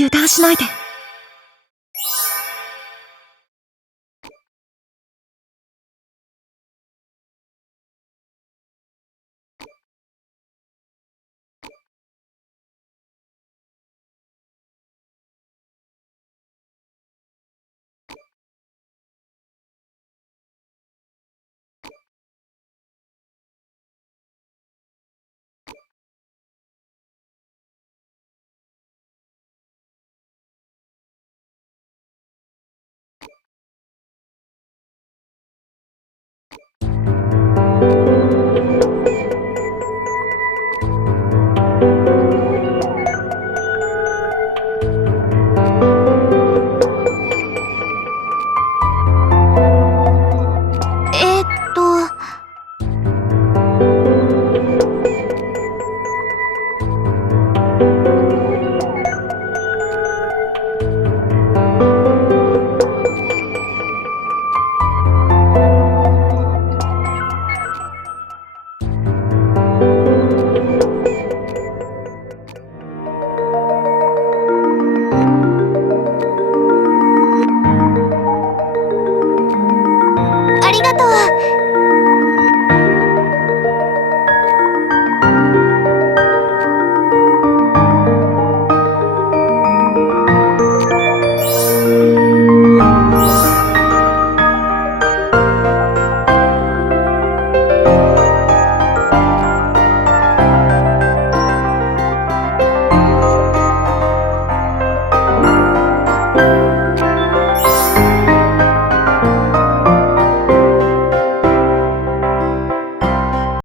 油断しないで。ありがとう。